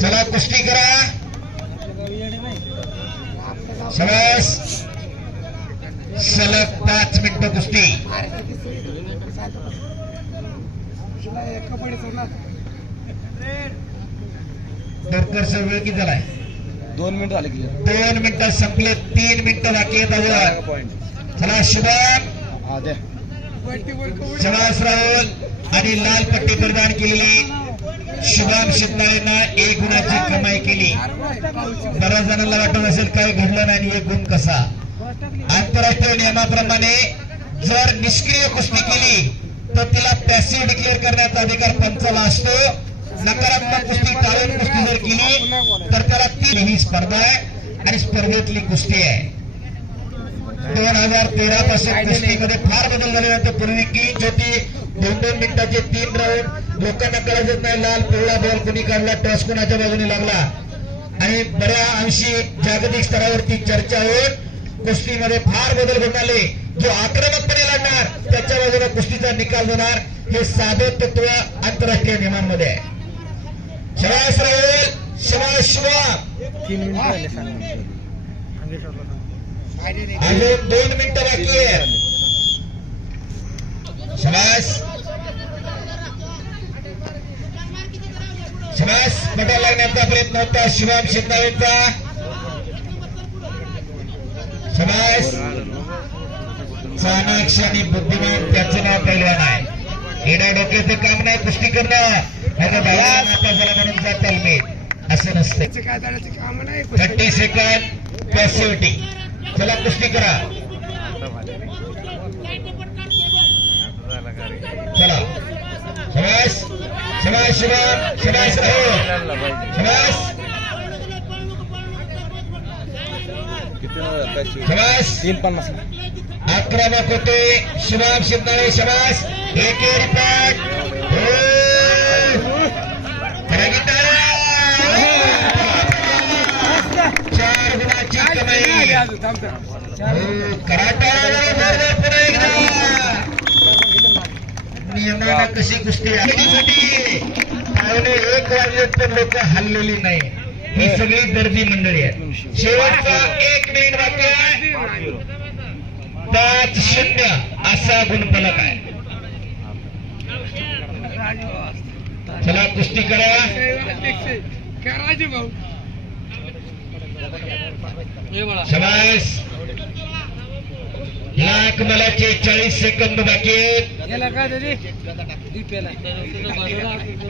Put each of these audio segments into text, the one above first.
चला कुस्ती करा. शाबास. सलग पाच मिनिटं कुस्ती. डॉक्टर सर वेळ किती झालाय? दोन मिनिट झाले दोन मिनिटं संपले तीन मिनिटं बाकी आहेत अजून. पॉईंट चला शुभम. शबास राहुल. आणि लाल पट्टी प्रदान केलेली. शुभम शिंदाळेनं एक गुणाची कमाई केली. बऱ्याच जणांना वाटत असेल काय घडलं नाही एक गुण कसा? आंतरराष्ट्रीय नियमाप्रमाणे जर निष्क्रिय कुस्ती केली तर तिला पॅसिव्ह डिक्लेअर करण्याचा अधिकार पंचाला असतो. नकारात्मक कुस्ती टाळून कुस्ती जर केली तर त्याला ती ही स्पर्धा आहे आणि स्पर्धेतली कुस्ती आहे. दोन हजार तेरा पासून कुस्तीमध्ये फार बदल झाले होते पूर्वी किंच होती दोन दोन मिनिटाचे तीन राऊंड लोकांना कळत नाही लाल पिवळा बॉल कोणी काढला टॉस कोणाच्या बाजूने लागला? आणि बऱ्या अंशी जागतिक स्तरावरती चर्चा होऊन कुस्तीमध्ये फार बदल घडून आले. जो आक्रमकपणे लढणार त्याच्या बाजूला कुस्तीचा निकाल देणार हे साधं तत्व आंतरराष्ट्रीय नियमांमध्ये आहे. शबास राहुल शबास शिवा. अजून दोन मिनिटं बाकी आहे शबास शबास पटा लागण्याचा प्रयत्न होता शिवाम शिंदाळेचा शबास चाणाक्ष आणि बुद्धिमान त्याचं नाव पहिलवान आहे. येण्या डोक्याचं काम नाही कुस्ती करणं. भावा माता झाला म्हणून जाताल मी. असं नसतं थर्टी सेकंड पॅसिव्हिटी. चला कुस्ती करा. चला. शबास शिवाम शबास राहुल शबास शबास तीन पन्नास. आक्रमक होते शिवाम शिंदाळे शबास एक रिपॉर्ट कमाई कशी कुस्ती पावणे एक वाजले तर लोक हल्लेली नाही ही सगळी गर्दी मंडळी आहे शेवटचा एक मिनिट बाकी आहे पाच शून्य असा गुणफलक आहे चला कुस्ती करा भाऊ. शबास लाख मलाचे चाळीस सेकंद बाकी आहेत. याला काय दादी? दीपेला.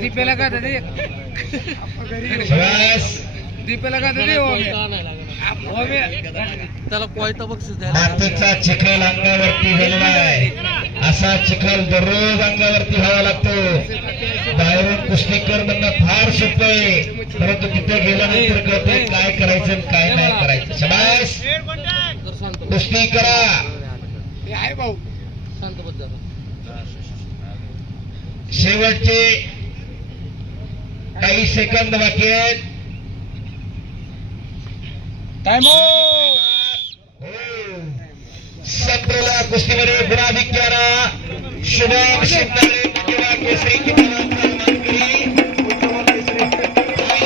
दीपेला काय दादी? शबास दीपेला काय दादी? त्याला कोयता बक्षीस मातीचा चिखल अंगावरती झालेला आहे असा चिखल दररोज अंगावरती व्हावा लागतो. बाहेरून कुस्ती करणं फार सोपं आहे. परंतु तिथे गेल्यानंतर कळतंय काय करायचं. कुस्ती करा. आहे भाऊ. शेवटचे काही सेकंद बाकी आहेत. टाइम हो. संपलेला कुस्तीमध्ये गुणाधिक्याला शुभम शिंदे केसरी किताबात